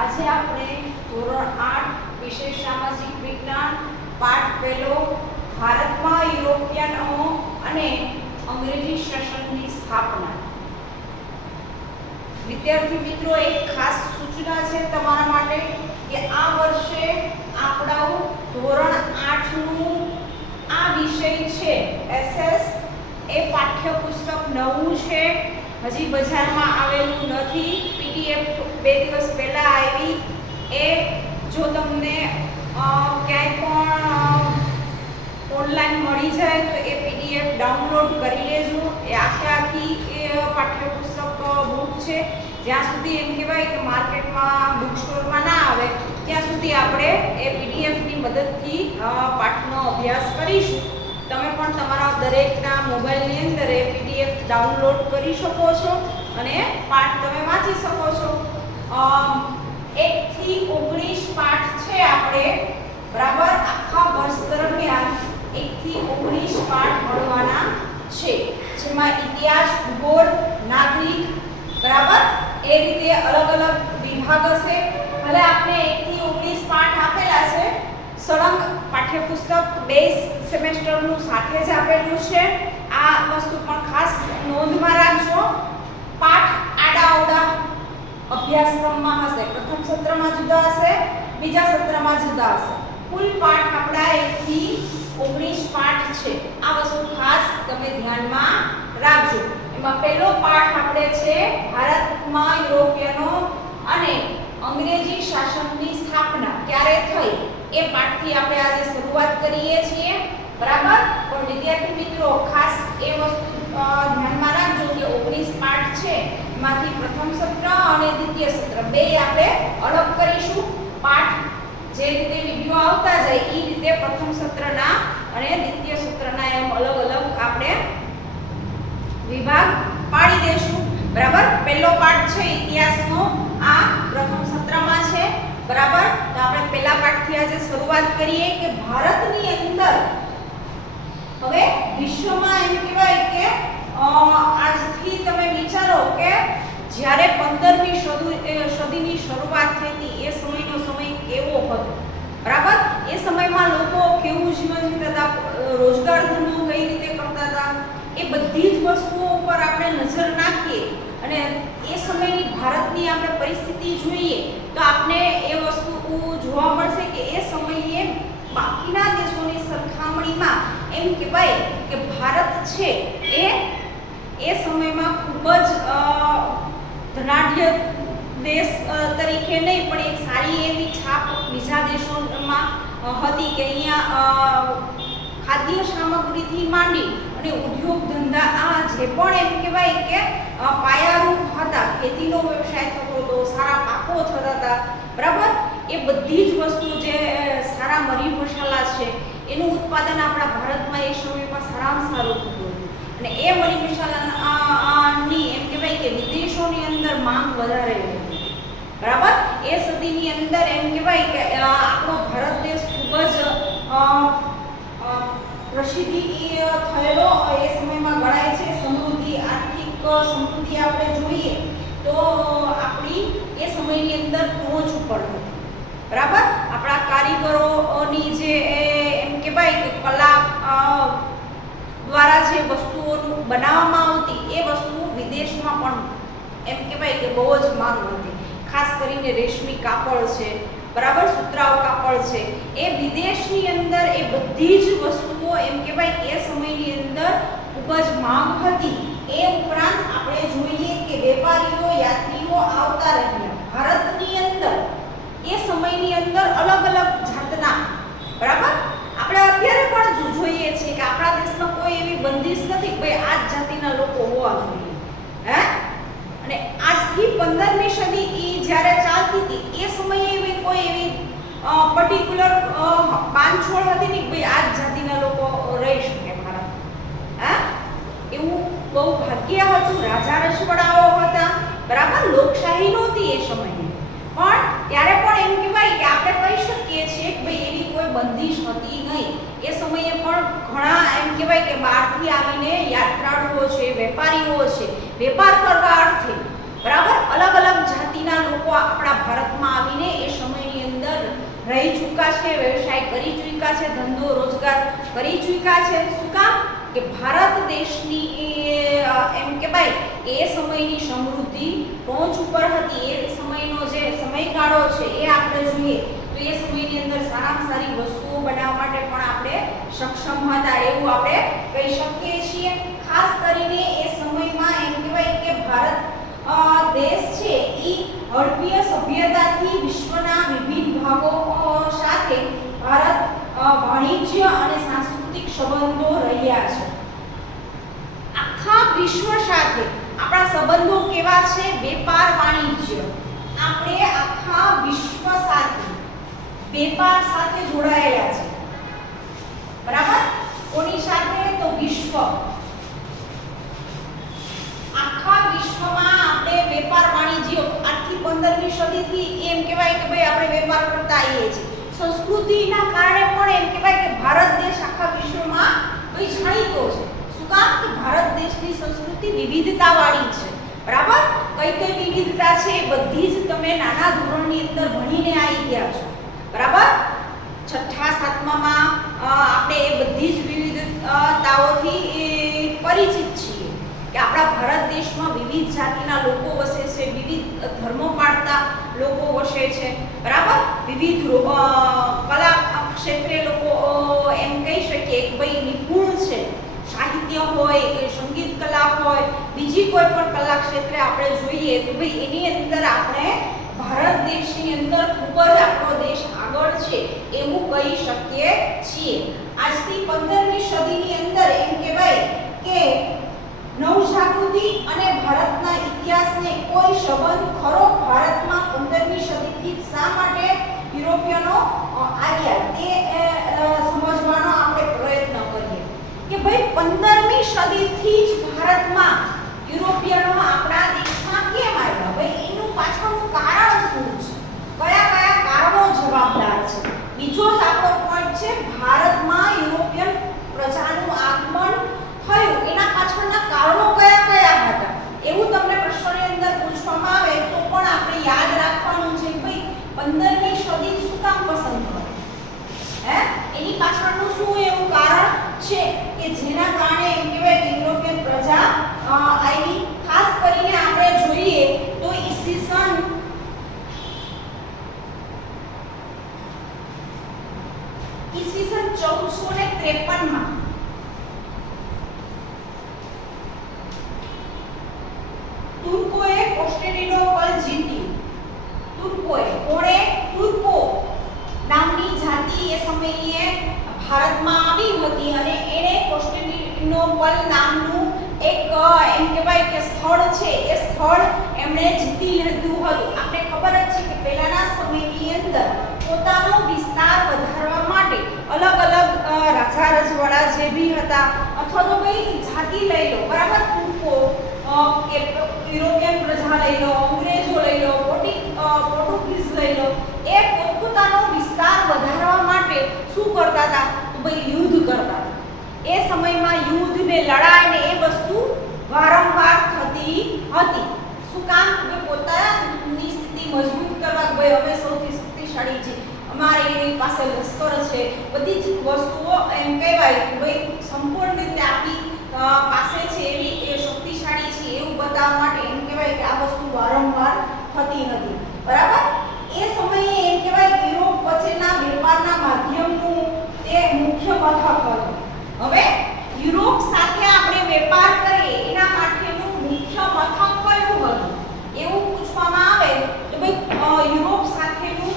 આજે આપણે ધોરણ 8 વિષય સામાજિક વિજ્ઞાન પાઠ પહેલો ભારતમાં યુરોપિયનો અને અંગ્રેજી શાસનની સ્થાપના. વિદ્યાર્થી મિત્રો, એક ખાસ સૂચના છે તમારા માટે કે આ વર્ષે આપણું ધોરણ 8 નું આ વિષય છે એસએસ એ પાઠ્યપુસ્તક નવું છે, હજી બજારમાં આવેલું નથી. પીડીએફ 2 દિવસ પહેલા આવી. એ જો તમને ક્યાંય પણ ઓનલાઈન મળી જાય તો એ પીડીએફ ડાઉનલોડ કરી લેજો. એ આખી પાઠ્યપુસ્તક બુક છે. જ્યાં સુધી એમ કહેવાય કે માર્કેટમાં બુક સ્ટોરમાં ના આવે ત્યાં સુધી આપણે એ પીડીએફની મદદથી પાઠનો અભ્યાસ કરીશું. તમે પણ તમારા દરેકના મોબાઈલની અંદર એ પીડીએફ ડાઉનલોડ કરી શકો છો અને પાઠ તમે વાંચી શકો છો. 1 થી 19 પાઠ છે આપણે, બરાબર. આખા વર્ષ દરમિયાન 1 થી 19 પાઠ ભણવાના છે, જેમાં ઇતિહાસ, ભૂગોળ, નાગરિક, બરાબર, એ રીતે અલગ અલગ વિભાગ હશે. ભલે આપણે 1 થી 19 પાઠ આપેલા છે, સળંગ પાઠ્યપુસ્તક 2 સેમેસ્ટરનું સાથે જ આપેલું છે. આ વસ્તુ પણ ખાસ નોંધમાં રાખજો. પાઠ આડા-અવડા અભ્યાસક્રમમાં હશે. પ્રથમ સત્રમાં જુદા હશે, બીજા સત્રમાં જુદા હશે. કુલ પાઠ આપણા 1 થી 19 પાઠ છે. આ વસ્તુ ખાસ તમે ધ્યાનમાં રાખજો. એમાં પહેલો પાઠ આપણે છે ભારતમાં યુરોપિયનો અને અંગ્રેજી શાસનની સ્થાપના ક્યારે થઈ. એ પાઠથી આપણે આજે શરૂઆત કરીએ છીએ, બરાબર. પણ વિદ્યાર્થી મિત્રો, ખાસ એ વસ્તુ ધ્યાનમાં રાખજો કે 19 પાઠ છે, એમાંથી પ્રથમ સત્ર અને દ્વિતીય સત્ર બે આપણે અલગ કરીશું. પાઠ જે રીતે વિડિયો આવતા જાય એ રીતે પ્રથમ સત્રના અને દ્વિતીય સત્રના એમ અલગ અલગ આપણે વિભાગ પાડી દેશું, બરાબર. પહેલો પાઠ છે ઇતિહાસનો, આ પ્રથમ સત્રમાં છે, બરાબર. તો આપણે પહેલા પાઠથી આજે શરૂઆત કરીએ કે ભારતની અંદર હવે વિશ્વમાં એમ કહેવાય કે આજથી તમે વિચારો કે જ્યારે 15મી સદીની શરૂઆત થઈ હતી એ સમયનો સમય કેવો હતો, બરાબર. એ સમયમાં લોકો કેવું જીવન જીવતા હતા, રોજગાર ધંધો કઈ રીતે કરતા હતા, એ બધી જ વસ્તુઓ ઉપર આપણે નજર નાખીએ અને એ સમયની ભારતની આપણે પરિસ્થિતિ જોઈએ તો આપણે એ વસ્તુ જોવા મળશે કે એ સમયે બાકીના દેશોની સરખામણીમાં એમ કહેવાય કે ભારત છે એ સમયમાં ખૂબ જ ધનાઢ્ય દેશ તરીકે નહીં પણ એક સારી એવી છાપ બીજા દેશોમાં હતી કે અહીંયા ખાદ્ય સામગ્રીથી માંડી અને ઉદ્યોગ ધંધા આ જે પણ એમ કહેવાય કે પાયારૂપ હતા, ખેતીનો વ્યવસાય થતો હતો, સારા પાકો થતા હતા, બરાબર. એ બધી જ વસ્તુ જે સારા મરી મસાલા છે એનું ઉત્પાદન આપણા ભારતમાં એ સમયમાં સારામાં સારું થતું હતું અને એ મરી મસાલાની એમ કહેવાય કે વિદેશોની અંદર માંગ વધારે હતી, બરાબર. એ સદીની અંદર એમ કહેવાય કે આપણો ભારત દેશ ખૂબ જ પ્રસિદ્ધિ થયેલો એ સમયમાં ગણાય છે. સમૃદ્ધિ, આર્થિક સમૃદ્ધિ આપણે જોઈએ તો આપણી એ સમયની અંદર ટોચ ઉપર હતી, બરાબર. આપણા કારીગરોની જે એમ કહેવાય કે કલા દ્વારા જે વસ્તુઓ બનાવવામાં આવતી એ વસ્તુ વિદેશમાં પણ એમ કહેવાય કે બહુ જ માંગ હતી. ખાસ કરીને રેશમી કાપડ છે, બરાબર, સુતરાઉ કાપડ છે, એ વિદેશની અંદર એ બધી જ વસ્તુઓ એમ કહેવાય કે એ સમયની અંદર ખૂબ જ માંગ હતી. એ ઉપરાંત આપણે જોઈએ કે વેપારીઓ, યાત્રીઓ આવતા રહ્યા ભારતની અંદર. એ સમયની અંદર અલગ અલગ જાતના, બરાબર. આપણે અત્યારે પણ જોઈએ છીએ કે આપણા દેશમાં કોઈ એવી બંદિશ નથી કે ભાઈ આ જ જાતિના લોકો હોવા જોઈએ, હે. અને આજથી 15મી સદી જ્યારે ચાલતી હતી એ સમયે એવી કોઈ એવી પર્ટિક્યુલર બાંધછોડ હતી નહીં કે ભાઈ આ જ જાતિના લોકો રહી શકે ભારત, હે. એવું બહુ ભાગ્ય હતું. રાજા રજવાડાઓ હતા, બરાબર. લોકશાહી નહોતી એ સમયે, પણ ત્યારે પણ એમ કહેવાય કે આપણે કહી શકીએ છીએ કે ભાઈ એવી કોઈ બંદિશ હતી નહીં. એ સમયે પણ ઘણા એમ કહેવાય કે બહારથી આવીને યાત્રાળુઓ છે, વેપારીઓ છે, વેપાર કરવા અર્થે, બરાબર, અલગ અલગ જાતિના લોકો આપણા ભારતમાં આવીને એ સમયની અંદર રહી ચૂક્યા છે, વ્યવસાય કરી ચૂક્યા છે, ધંધો રોજગાર કરી ચૂક્યા છે. શું કામ કે ભારત દેશની એમ કે ભાઈ એ સમયની સમૃદ્ધિ ટોચ ઉપર હતી. એ સમયનો જે સમયગાળો છે એ આપણે જોઈએ તો એ સમયની અંદર સારામાં સારી વસ્તુઓ બનાવવા માટે પણ આપણે સક્ષમ હતા એવું આપણે કહી શકીએ છીએ. ખાસ કરીને એ સમયમાં એમ કહેવાય કે ભારત દેશ છે એ હડપીય સભ્યતાથી વિશ્વના વિવિધ ભાગો સાથે ભારત વાણિજ્ય અને સાંસ્કૃતિક સંબંધો રહ્યા છે. આખા વિશ્વ સાથે આપણા સંબંધો કેવા છે? વેપાર વાણિજ્ય. આપણે આખા વિશ્વ સાથે વેપાર સાથે જોડાયેલા છે. બરાબર? કોની સાથે? તો વિશ્વ. આખા વિશ્વમાં આપણે વેપાર વાણિજ્ય આજથી 15મી સદીથી એમ કહેવાય કે ભાઈ આપણે વેપાર કરતા આવીએ છીએ. સંસ્કૃતિના કારણે પણ એમ કહેવાય કે ભારત દેશ આખા વિશ્વમાં ભાઈ જાણીતો છે. શું કામ? કે ભારત દેશની સંસ્કૃતિ વિવિધતાવાળી છે. બરાબર? કઈ કઈ વિવિધતા છે એ બધી જ તમે નાના ધોરણની અંદર ભણીને આવી ગયા છો. બરાબર? છઠ્ઠા સાતમામાં આપણે એ બધી જ વિવિધતાઓથી પરિચિત છીએ કે આપણા ભારત દેશમાં વિવિધ જાતિના લોકો વસે છે, વિવિધ ધર્મો પાળતા લોકો વસે છે. બરાબર? વિવિધ કલા ક્ષેત્રે લોકો એમ કહી શકીએ કે ભાઈ નિપુણ છે. સાહિત્ય હોય કે સંગીત કલા હોય, બીજી કોઈ પણ કલા ક્ષેત્રે આપણે જોઈએ તો ભાઈ એની અંદર આપણે ભારત દેશની અંદર ખૂબ જ આપણો દેશ આગળ છે એવું કહી શકીએ છીએ. આજથી 15મી સદીની અંદર એમ કહેવાય કે નવજાગૃતિ અને ભારતના ઇતિહાસને કોઈ સંબંધ ખરો ભારતમાં 15મી સદીથી શા માટે યુરોપિયનો આવ્યા તે સમજવાનો આપણે પ્રયત્ન કરીએ કે ભાઈ 15મી સદીથી જ ભારતમાં યુરોપિયનો આપણા દેશમાં કેમ આવ્યા? ભાઈ એનું પાછળનું કારણ શું છે? કયા કયા કારણો જવાબદાર છે? બીજો જ આપણો પોઈન્ટ છે ભારતમાં યુરોપિયન પ્રજાનું આગમન થયું એના પાછળના કારણો કયા કયા હતા એવું તમને પ્રશ્નની અંદર પૂછવામાં આવે તો પણ આપણે યાદ રાખવાનું છે કે ભાઈ 15મી સદી શું કામ પસંદ કરી? એની પાછળનું શું એવું કારણ છે કે જેના કારણે એમ કહેવાય કે યુરોપિયન પ્રજા આવી? ખાસ કરીને આપણે જોઈએ તો ઈસવીસન 1453માં તુર્કોએ કોન્સ્ટેન્ટિનોપલ જીત્યું. કોણે? તુર્કો નામની જાતિ એ સમયે ભારતમાં આવી હતી અને એણે કોન્સ્ટેન્ટિનોપલ નામનું એક એમ કહેવાય કે સ્થળ છે એ સ્થળ એમણે જીતી લીધું હતું. આપણે ખબર જ છે કે પહેલાના સમયની અંદર પોતાનો વિસ્તાર વધારવા માટે અલગ અલગ રાજા રજવાડા જે બી હતા અથવા તો ભાઈ જાતિ લઈ લો. બરાબર? તુર્કો કે યુરોપિયન પ્રજા લઈ લો, અંગ્રેજો લઈ લો, પોર્ટુગીઝ લઈ લો, એ પોતપોતાનો વિસ્તાર વધારવા માટે શું કરતા હતા? તો ભાઈ યુદ્ધ કરતા હતા. એ સમયમાં યુદ્ધ ને લડાઈ ને એ વસ્તુ વારંવાર થતી હતી. શું કામ? કે પોતાની સ્થિતિ મજબૂત કરવા કે ભાઈ અમે સૌથી શક્તિશાળી છે, અમારી પાસે લશ્કર છે, બધી જ વસ્તુઓ એમ કહેવાય કે ભાઈ સંપૂર્ણ રીતે આપણી પાસે છે એવી એ શક્તિશાળી છે એવું બતાવવા માટે એમ કહેવાય કે આ વસ્તુ વારંવાર થતી હતી. બરાબર? એ સમયે એમ કહેવાય કે યુરોપ વચ્ચેના વેપારના માધ્યમનું તે મુખ્ય મથક હતું. હવે યુરોપ સાથે આપણે વેપાર કરીએ એના માટેનું મુખ્ય મથક કયું હતું એવું પૂછવામાં આવે તો ભાઈ યુરોપ સાથેનું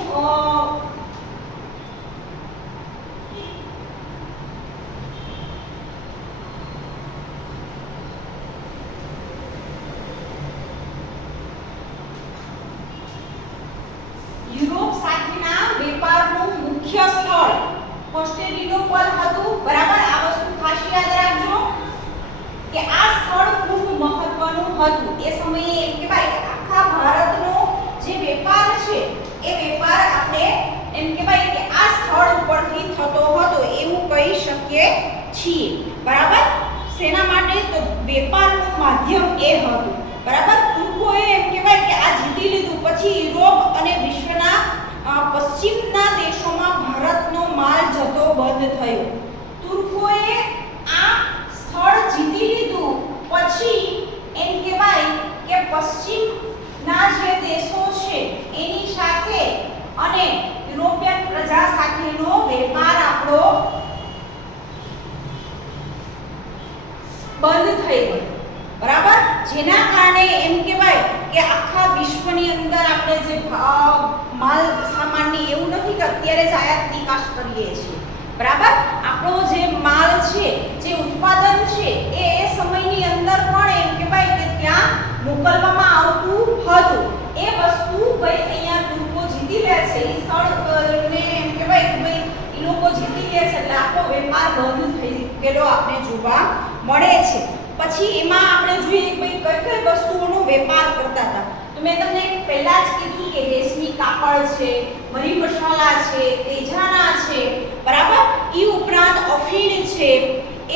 યુરોપ સાથેના વેપારનું મુખ્ય સ્થળ કોન્સ્ટેન્ટિનોપલ હતું. બરાબર? આ વસ્તુ ખાસ યાદ રાખજો કે આ સ્થળ ખૂબ મહત્વનું હતું. એ સમયે એમ કહેવાય કે આખા ભારતનો જે વેપાર છે એ વેપાર આપણે એમ કહેવાય કે આ સ્થળ ઉપરથી થતો હતો એવું કહી શકીએ છીએ. બરાબર? શેના માટે? તો વેપારનું માધ્યમ એ હતું. બરાબર? તુર્કો તુર્કોએ એમ કહેવાય કે આ જીતી લીધું પછી યુરોપ અને વિશ્વના પશ્ચિમના દેશોમાં ભારતનો માલ જતો બંધ થયો. તુર્કોએ આ સ્થળ જીતી લીધું પછી એમ કહેવાય કે પશ્ચિમના જે દેશો છે એની સાથે અને યુરોપિયન પ્રજા સાથેનો વેપાર આપણો બંધ થઈ ગયો. બરાબર, જેના કારણે એમ કહેવાય કે આખા વિશ્વની અંદર આપણે જે માલ સામાનની એવું નથી કે અત્યારે જ આયાત નિકાસ કરીએ છીએ. બરાબર, આપણો જે માલ છે, જે ઉત્પાદન છે એ સમયની અંદર પણ એમ કહેવાય કે ત્યાં મોકલવામાં આવતું હતું. એ વસ્તુ ભાઈ અહીંયા તુર્કો જીતી લે છે, એ સ્થળને એમ કહેવાય કે ભાઈ એ લોકો જીતી લે છે એટલે આપણો વેપાર બંધ થઈ ગયેલો આપણે જોવા મળે છે. પછી એમાં આપણે જોઈએ કે ભાઈ કઈ કઈ વસ્તુઓનો વેપાર કરતા હતા. તો મેં તમને પહેલા જ કીધું કે રેશમી કાપડ છે, મરી મસાલા છે, તેજાના છે, બરાબર, એ ઉપરાંત અફીણ છે,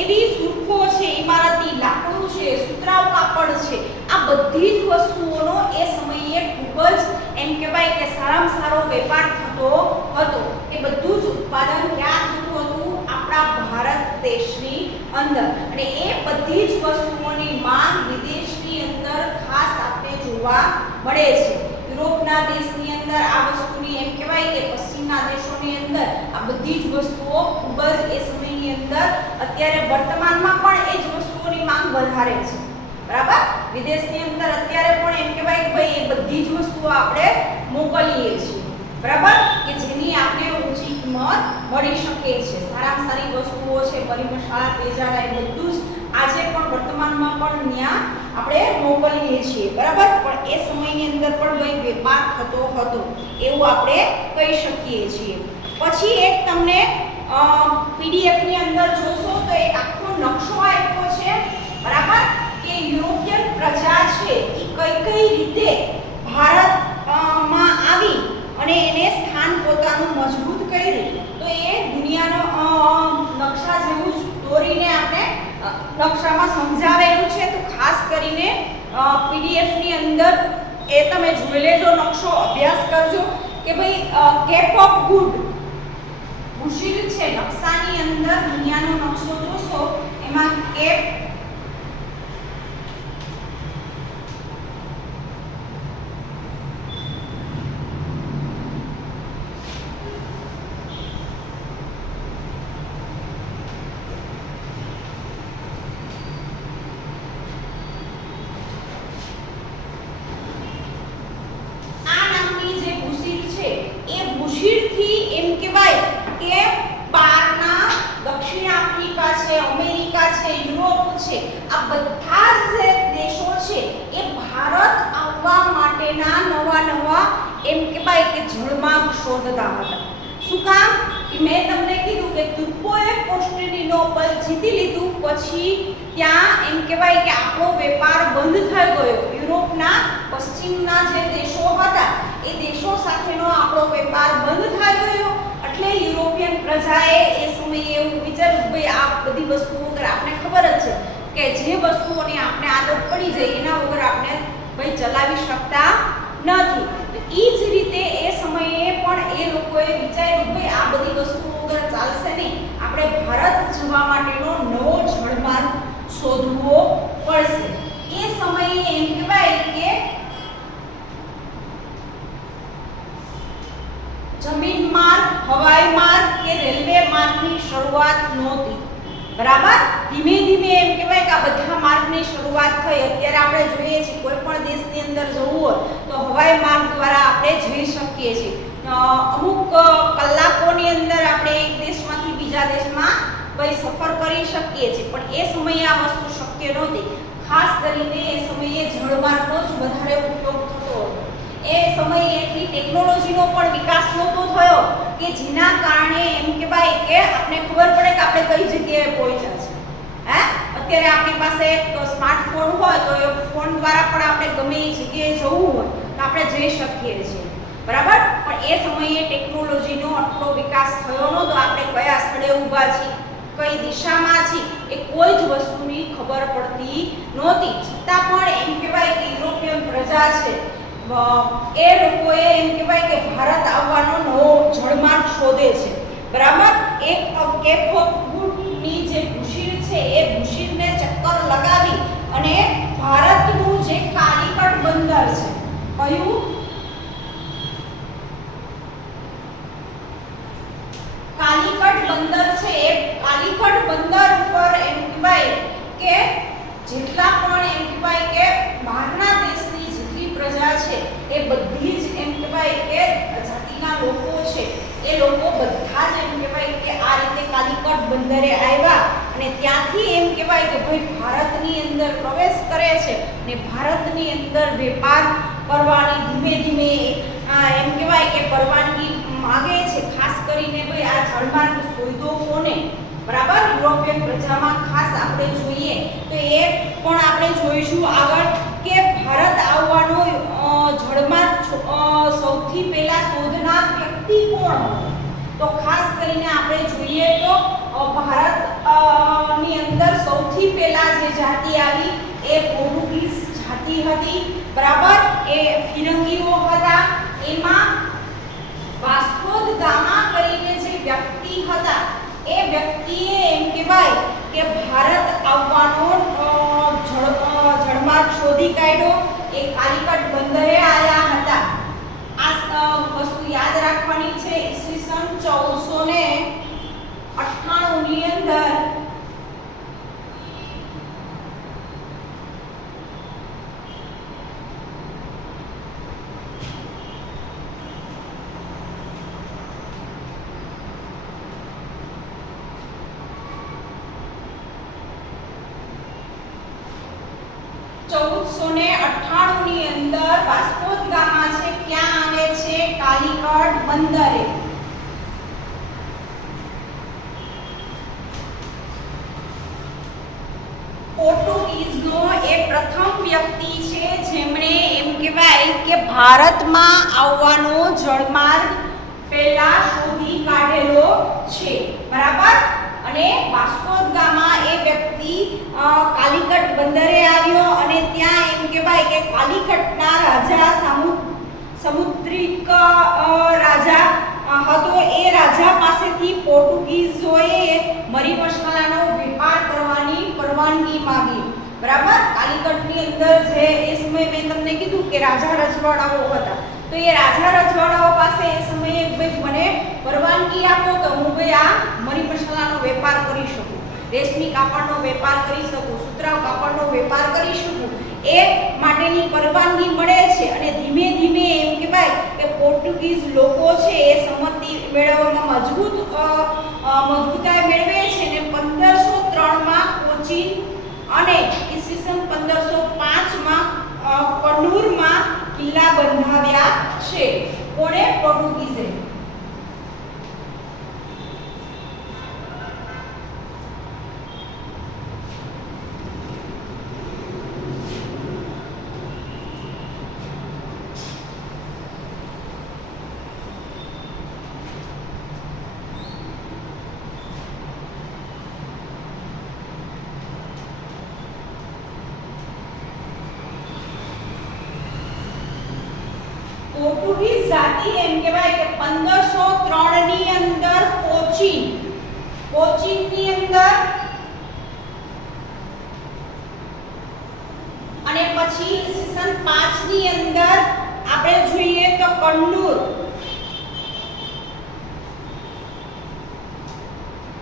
એવી સુરખો છે, ઇમારતી લાકડું છે, સુતરાઉ કાપડ છે. આ બધી જ વસ્તુઓનો એ સમયે ખૂબ જ એમ કહેવાય કે સારામાં સારો વેપાર થતો હતો. એ બધું જ ઉત્પાદન ક્યાં થતું હતું? આપણા ભારત દેશની અંદર. અને એ બધી જ વસ્તુઓની માંગ વિદેશની અંદર ખાસ આપણે જોવા મળે છે. યુરોપના દેશની અંદર આ વસ્તુની એમ કહેવાય કે પશ્ચિમના દેશોની અંદર આ બધી જ વસ્તુઓ ખૂબ જ એ સમયની અંદર અત્યારે વર્તમાનમાં પણ એ જ વસ્તુઓની માંગ વધારે છે. બરાબર, વિદેશની અંદર અત્યારે પણ એમ કહેવાય કે ભાઈ એ બધી જ વસ્તુઓ આપણે મોકલીએ છીએ. બરાબર, કે જેની આપણે ઊંચી કિંમત મળી શકે છે. સારામાં સારી વસ્તુઓ છે, મરી મસાલા, તેજાના, એ બધું જ આજે પણ વર્તમાનમાં પણ ત્યાં આપણે મોકલીએ છીએ. બરાબર, પણ એ સમયની અંદર પણ ભાઈ વેપાર થતો હતો એવું આપણે કહી શકીએ છીએ. પછી એક તમને પીડીએફ ની અંદર જોશો તો એક આખો નકશો આપ્યો છે. બરાબર, કે યુરોપિયન પ્રજા છે એ કઈ કઈ રીતે ભારતમાં આવી અને એને સ્થાન પોતાનું મજબૂત કર્યું. તો એ દુનિયાનો નકશા જેવું જ દોરીને આપણે નકશામાં સમજાવેલું છે. તો ખાસ કરીને પીડીએફ ની અંદર એ તમે જોઈ લેજો, નકશો અભ્યાસ કરજો કે ભાઈ કેપ ઓફ ગુડ મુશીર છે નકશાની અંદર. દુનિયાનો નકશો જોશો એમાં કેપ શોધતા હતા. શું કામ? કે મેં તમને કીધું કે તુર્કોએ કોન્સ્ટેન્ટિનોપલ જીતી લીધું પછી ત્યાં એમ કહેવાય કે આપણો વેપાર બંધ થઈ ગયો. યુરોપના પશ્ચિમના જે દેશો હતા એ દેશો સાથેનો આપણો વેપાર બંધ થઈ ગયો. એટલે યુરોપિયન પ્રજાએ એ સમયે એવું વિચાર્યું કે ભાઈ આ બધી વસ્તુઓ વગર આપણે ખબર જ છે કે જે વસ્તુઓની આપણે આદત પડી જાય એના વગર આપણે ભાઈ ચલાવી શકતા નથી. એ જ રીતે એ સમયે પણ એ લોકોએ વિચાર્યું ભાઈ આ બધી વસ્તુઓ વગર ચાલશે નહીં, આપણે ભારત જવા માટેનો નવો જળમાર્ગ શોધવો પડશે. એ સમયે એમ કહેવાય કે જમીન માર્ગ, હવાઈ માર્ગ કે રેલવે માર્ગની શરૂઆત નહોતી. બરાબર, ધીમે ધીમે એમ કહેવાય કે આ બધા માર્ગની શરૂઆત થઈ. અત્યારે આપણે જોઈએ છીએ કોઈ પણ દેશની અંદર જવું હોય તો હવાઈ માર્ગ દ્વારા આપણે જઈ શકીએ છીએ. અમુક કલાકોની અંદર આપણે એક દેશમાંથી બીજા દેશમાં ભાઈ સફર કરી શકીએ છીએ. પણ એ સમયે આ વસ્તુ શક્ય નહોતી. ખાસ કરીને એ સમયે જળમાર્ગનો જ વધારે ઉપયોગ થતો હતો. એ સમયે એટલી ટેકનોલોજીનો પણ વિકાસ નહોતો થયો કે જેના કારણે એમ કહેવાય કે આપણે ખબર પડે કે આપણે કઈ જગ્યાએ પહોંચ્યા છે. અત્યારે આપણી પાસે એક સ્માર્ટફોન હોય તો એ ફોન દ્વારા પણ આપણે ગમે એ જગ્યાએ જવું હોય તો આપણે જઈ શકીએ છીએ. બરાબર, પણ એ સમયે ટેકનોલોજીનો આટલો વિકાસ થયો નહોતો. આપણે કયા સ્થળે ઊભા છીએ, કઈ દિશામાં છીએ, એ કોઈ જ વસ્તુની ખબર પડતી નહોતી. છતાં પણ એમ કહેવાય કે યુરોપિયન પ્રજા છે એ લોકોએ એમ કહેવાય કે ભારત આવવાનો નવો જળમાર્ગ શોધે છે, બરાબર. એક કેપ ઓફ ગુડની જે બુશીર છે એ બુશીરને ચક્કર લગાવી અને ભારતનું જે કાલિકટ બંદર છે, કયું કાલિકટ બંદર છે, એ કાલિકટ બંદર ઉપર એમ કહેવાય કે જેટલા પણ એમ કહેવાય કે બહારના દેશની જેટલી પ્રજા છે એ બધી જ એમ કહેવાય કે જાતિના લોકો છે એ લોકો બધા જ એમ કહેવાય કે આ રીતે કાલિકટ બંદરે આવ્યા અને ત્યાંથી એમ કહેવાય કે ભાઈ ભારતની અંદર પ્રવેશ કરે છે ને ભારતની અંદર વેપાર કરવાની ધીમે ધીમે એમ કહેવાય કે પરવાનગી માગે છે. ખાસ કરીને ભાઈ આ જળમાર્ગ શોધ્યો કોને, બરાબર, યુરોપિયન પ્રજામાં ખાસ આપણે જોઈએ તો એ પણ આપણે જોઈશું આગળ કે ભારત આવવાનો જળમાર્ગ સૌથી પહેલા શોધનાર વ્યક્તિ કોણ હતો. તો ખાસ કરીને આપણે જોઈએ તો ભારત ની અંદર સૌથી પહેલા જે જાતિ આવી એ પોર્ટુગીઝ જાતિ હતી, બરાબર. એ ફિરંગીઓ હતા. એમાં વાસ્કો દ ગામા કરીને જે વ્યક્તિ હતા એ વ્યક્તિએ એમ કહેવાય કે ભારત આવવાનો જળમાર્ગ શોધી કાઢ્યો. એ કાલિકટ બંદરે આવ્યા હતા. આ વસ્તુ યાદ રાખવાની છે. ઈસવીસન 1498 ની અંદર ની અંદર વાસ્કો દ ગામા છે ક્યાં આવે છે? કાલિકટ બંદરે. પોર્ટુગીઝનો એ પ્રથમ વ્યક્તિ છે જેમણે એમ કહેવાય કે ભારતમાં આવવાનો જળમાર્ગ પહેલા શોધી કાઢેલો છે, બરાબર. અને વાસ્કો દ ગામા એ વ્યક્તિ કાલિકટ બંદરે આવ્યો અને ત્યાં એમ કહેવાય કે કાલિકટના રાજા સામુદ્રિક રાજા હતો એ રાજા પાસેથી પોર્ટુગીઝોએ મરી મસાલાનો વેપાર કરવાની પરવાનગી માંગી, બરાબર. કાલિકટની અંદર જે એ સમયે મેં તમને કીધું કે રાજા રજવાડાઓ હતા તો એ રાજા રજવાડાઓ પાસે એ સમયે ભાઈ મને પરવાનગી આપો કે હું ભાઈ આ મરી મસાલાનો વેપાર કરી શકું, રેશમી કાપડનો વેપાર કરી શકું, સુતરાઉ કાપડનો વેપાર કરી શકું. એ માટેની પરવાનગી મળે છે અને ધીમે ધીમે એમ કહેવાય કે પોર્ટુગીઝ લોકો છે એ સંમતિ મેળવવામાં મજબૂતાઈ મેળવે છે અને 1503 માં કોચીન અને ઈસવીસન 1505 માં કન્નૂરમાં કિલ્લા બંધાવ્યા છે. કોણે? પોર્ટુગીઝે. પોર્ટુગીઝ જાતિ એમ કહેવાય કે 1503 ની અંદર કોચીનની અંદર અને પછી ઈસવીસન 5 ની અંદર આપણે જોઈએ તો કન્નૂર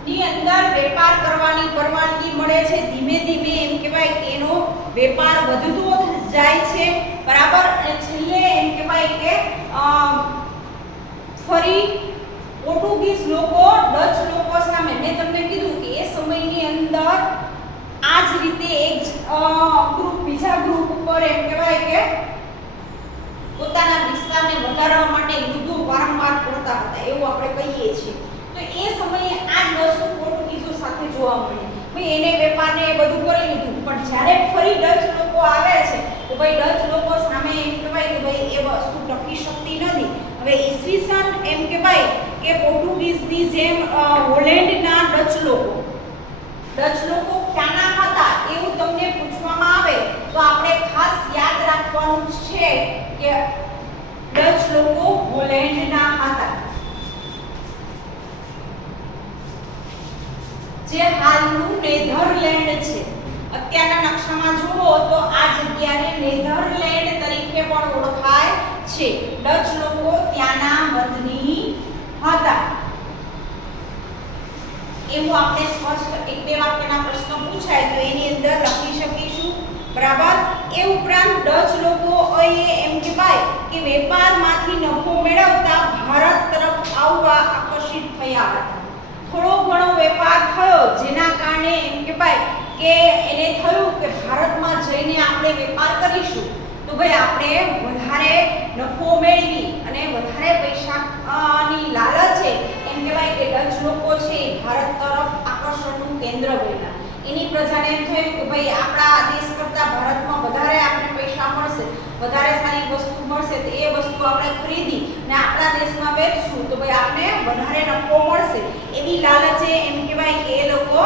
ની અંદર વેપાર કરવાની પરવાનગી મળે છે. ધીમે ધીમે એમ કહેવાય કે એનો વેપાર વધતો જાય છે, બરાબર. અને છેલ્લે એમ કહેવાય કે ફરી પોર્ટુગીઝ લોકો ડચ લોકો સામે મેં તમને કીધું કે એ સમયની અંદર આ જ રીતે એક ગ્રુપ બીજા ગ્રુપ ઉપર એમ કહેવાય કે પોતાના વિસ્તારને વધારવા માટે યુદ્ધો વારંવાર કરતા હતા એવું આપણે કહીએ છીએ. તો એ સમયે આ જ વસ્તુ પોર્ટુગીઝો સાથે જોવા મળી. ભાઈ એને વેપારને એ બધું કરી લીધું પણ જ્યારે ફરી ડચ લોકો આવે છે તો ભાઈ ડચ લોકો સામે એમ કહેવાય કે ભાઈ એ વસ્તુ ટકી શકતી નથી. હવે ઈસવીસન એમ કહેવાય કે પોર્ટુગીઝની જેમ હોલેન્ડના ડચ લોકો ક્યાંના હતા એવું તમને પૂછવામાં આવે તો આપણે ખાસ યાદ રાખવાનું છે નેધરલેન્ડ છે. અત્યારના નકશામાં જુઓ તો આ જગ્યાને નેધરલેન્ડ તરીકે પણ ઓળખાય છે. ડચ લોકો ત્યાંના વતની હતા. એવું આપણે સ્પષ્ટ એક બે વાક્યના પ્રશ્નો પૂછાય તો એની અંદર લખી શકીશું. બરાબર. એ ઉપરાંત ડચ લોકો એમ કહેવાય કે વેપારમાંથી નફો મેળવતા ભારત તરફ આવવા આકર્ષિત થયા હતા. થોડો ઘણો વેપાર થયો જેના કારણે એમ કહેવાય કે એને થયું કે ભારતમાં જઈને આપણે વેપાર કરીશું તો ભાઈ આપણે વધારે નફો મેળવી અને વધારે પૈસાની લાલચે એમ કહેવાય કે ડચ લોકો છે ભારત તરફ આકર્ષણનું કેન્દ્ર બન્યા. એની પ્રજાને એમ થયું કે ભાઈ આપણા દેશ કરતાં ભારતમાં વધારે આપણે પૈસા મળશે, વધારે સારી વસ્તુ મળશે તો એ વસ્તુ આપણે ખરીદી અને આપણા દેશમાં વેચશું તો ભાઈ આપણે વધારે નફો મળશે. એવી લાલચે એમ કહેવાય કે એ લોકો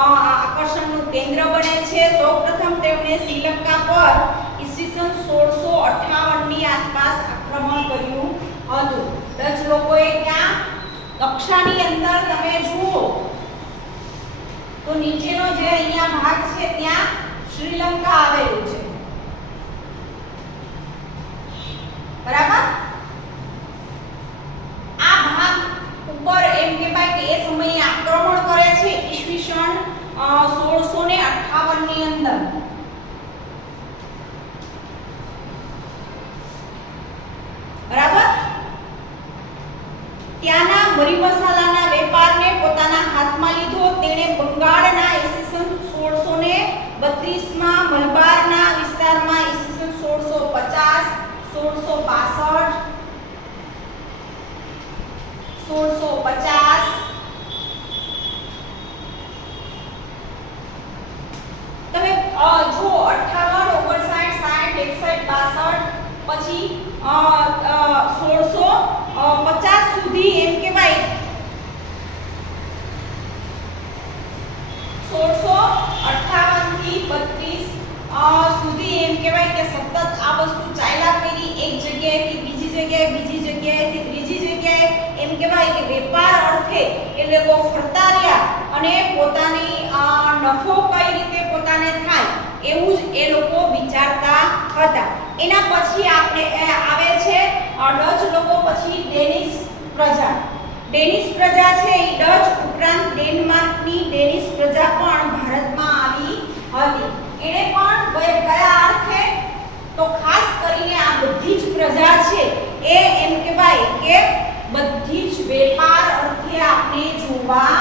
આકર્ષણનું કેન્દ્ર બને છે. સૌપ્રથમ તેમણે શ્રીલંકા પર ઈસવીસન 1658 ની આસપાસ આક્રમણ કર્યું હતું. ડચ લોકોએ ત્યાં નકશાની અંદર તમે જુઓ તો નીચેનો જે અહીંયા ભાગ છે ત્યાં શ્રીલંકા આવેલું છે. બરાબર. આ ભાગ ઉપર એમ કહેવાય કે એ સમયે આક્રમણ કરે છે ઈસવીસન 1658 ની અંદર. બરાબર. ત્યાંના મરી મસાલાના વેપારને પોતાના હાથમાં લીધો. તેણે બંગાળના ઈસવીસન 1632 માં મલબારના વિસ્તારમાં ઈસવીસન 1650 1662 1650 તમે જો 58 59 60 61 62 પછી 1650 સુધી એમ કહેવાય 1658 થી 32 સુધી એમ કહેવાય કે સતત આ વસ્તુ ચાલ્યા કરી. એક જગ્યાએથી બીજી જગ્યાએ, બીજી જગ્યાએથી ત્રીજી જગ્યાએ એમ કહેવાય કે વેપાર અર્થે એ લોકો ફરતા રહ્યા અને પોતાની નફો કઈ રીતે પોતાને થાય એવું જ એ લોકો વિચારતા હતા. એના પછી આપણે આવે છે ડચ લોકો, પછી ડેનિશ પ્રજા. ડેનિશ પ્રજા છે એ ડચ ઉપરાંત ડેનમાર્કની ડેનિશ પ્રજા પણ ભારતમાં આવી હતી. એને પણ કયા અર્થે તો ખાસ કરીને આ બધી જ પ્રજા છે એ એમ કહેવાય કે બધી જ વેપાર અર્થે આપણે જોવા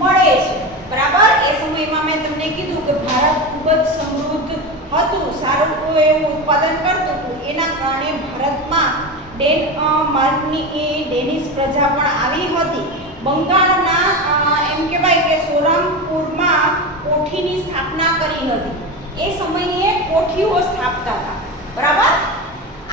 મળે છે. બરાબર. એ સમયમાં મેં તમને કીધું કે ભારત ખૂબ જ સમૃદ્ધ હતું, સારું એવું ઉત્પાદન કરતું હતું. એના કારણે ભારતમાં ડેનમાર્કની એ ડેનિશ પ્રજા પણ આવી હતી. બંગાળના એમ કહેવાય કે સોલંપુરમાં કોઠીની સ્થાપના કરી હતી. એ સમયે કોઠીઓ સ્થાપતા હતા. બરાબર.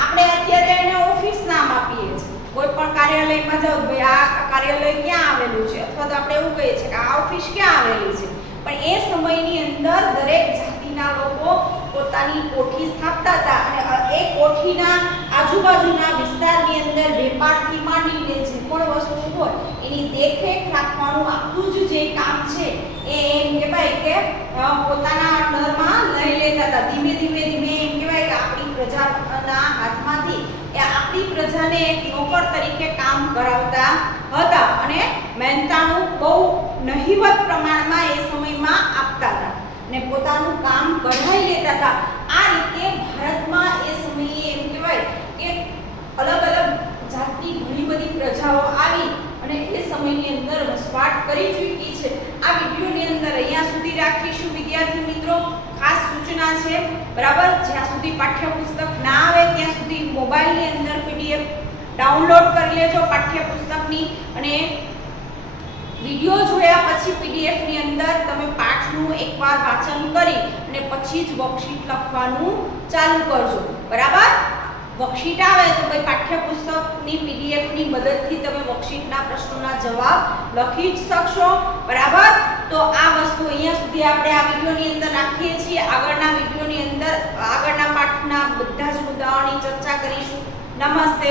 આપણે અત્યારે એને ઓફિસ નામ આપીએ છીએ. કોઈ પણ કાર્યાલયમાં જાઓ ભાઈ આ કાર્યાલય ક્યાં આવેલું છે અથવા તો આપણે એવું કહીએ છીએ કે આ ઓફિસ ક્યાં આવેલી છે. પણ એ સમયની અંદર દરેક જાતિના લોકો પોતાની કોઠી સ્થાપતા હતા અને એ કોઠીના આજુબાજુના વિસ્તારની અંદર વેપારથી માંડીને જે પણ વસ્તુ હોય એની દેખરેખ રાખવાનું આખું જ જે કામ છે એ એમ કહેવાય કે પોતાના અંડરમાં લઈ લેતા હતા. ધીમે ધીમે ધીમે એમ કહેવાય કે આપણી પ્રજાના હાથમાંથી એ આપણી પ્રજાને એક નોકર તરીકે કામ કરાવતા હતા અને મહેનતાણું બહુ નહિવત પ્રમાણમાં એ સમયમાં આપતા હતા અને પોતાનું કામ કઢાઈ લેતા હતા. આ રીતે ભારતમાં એ સમયે એમ કહેવાય કે અલગ અલગ જાતની ઘણી બધી પ્રજાઓ આવી અને એ સમયની અંદર વસવાટ કરી ચૂકી છે. આ વિડીયોની અંદર અહીંયા સુધી રાખીશું વિદ્યાર્થી મિત્રો. ખાસ સૂચના છે બરાબર, જ્યાં સુધી પાઠ્યપુસ્તક ના આવે ત્યાં સુધી મોબાઈલની અંદર PDF ડાઉનલોડ કરી લેજો પાઠ્યપુસ્તકની અને વિડિયો જોયા પછી PDF ની અંદર તમે પાઠનું એકવાર વાંચન કરી અને પછી જ વર્કશીટ લખવાનું ચાલુ કરજો. બરાબર. વર્કશીટ આવે તો ભાઈ પાઠ્યપુસ્તકની PDF ની મદદથી તમે વર્કશીટના પ્રશ્નોના જવાબ લખી જ શકશો. બરાબર. તો આ વસ્તુ અહીંયા સુધી આપણે આ વિડિયોની અંદર રાખીએ છીએ. આગળના વિડિયોની અંદર આગળના પાઠના બધા જ મુદ્દાઓની ચર્ચા કરીશું. નમસ્તે.